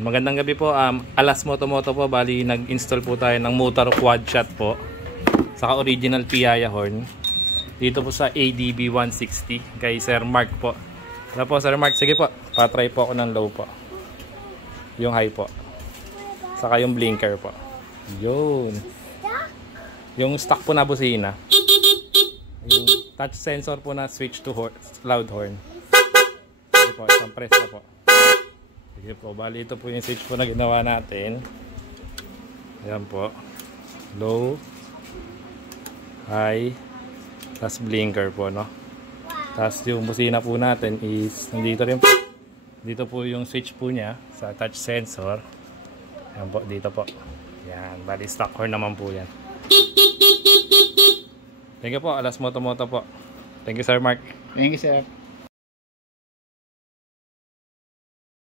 Magandang gabi po. Alas Moto po. Bali, nag-install po tayo ng motor quad shot po. Saka original Piaya horn. Dito po sa ADB 160 kay Sir Mark po. Wala po, Sir Mark. Sige po. Patry po ako ng low po. Yung high po. Saka yung blinker po. Yun. Yung stock po na busina. Yung touch sensor po na switch to loud horn. Sige po. Isang press na po. Sige po, bali ito po yung switch po na ginawa natin. Ayan po. Low, high, tas blinker po, no? Tas yung busina po natin is nandito rin po. Dito po yung switch po niya sa touch sensor. Ayan po, dito po. Ayan, bali stock horn naman po yan. Thank you po, Alas Moto po. Thank you, Sir Mark. Thank you, sir.